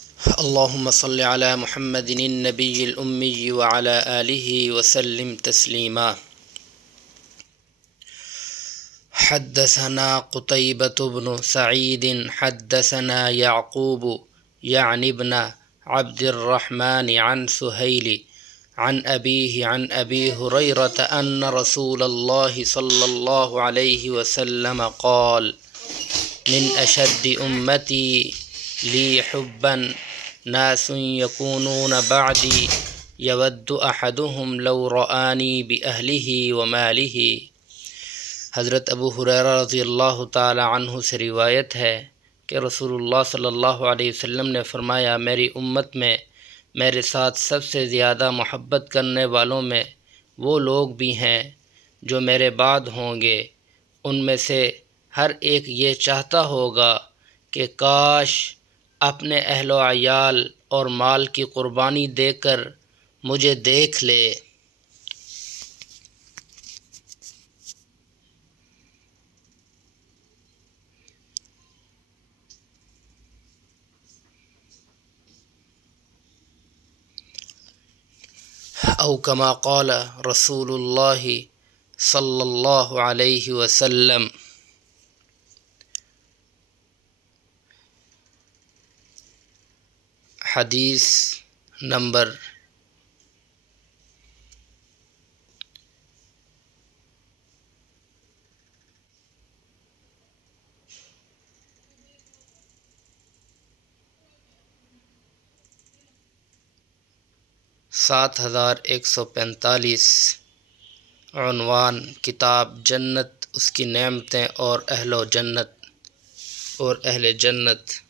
اللهم صل على محمد النبي الأمي وعلى آله وسلم تسليما. حدثنا قتيبة بن سعيد حدثنا يعقوب يعني ابن عبد الرحمن عن سهيل عن أبيه عن أبي هريرة أن رسول الله صلى الله عليه وسلم قال: من أشد أمتي لي حبا ناس يكونون بعدي يود أحدهم لو رآني بأهله وماله. حضرت ابو ہریرہ رضی اللہ تعالی عنہ سے روایت ہے کہ رسول اللہ صلی اللہ علیہ وسلم نے فرمایا: میری امت میں میرے ساتھ سب سے زیادہ محبت کرنے والوں میں وہ لوگ بھی ہیں جو میرے بعد ہوں گے. ان میں سے ہر ایک یہ چاہتا ہوگا کہ کاش اپنے اہل و عیال اور مال کی قربانی دے کر مجھے دیکھ لے. او کما قال رسول اللہ صلی اللہ علیہ وسلم. حدیث نمبر 7145. عنوان: کتاب جنت، اس کی نعمتیں اور اہل جنت.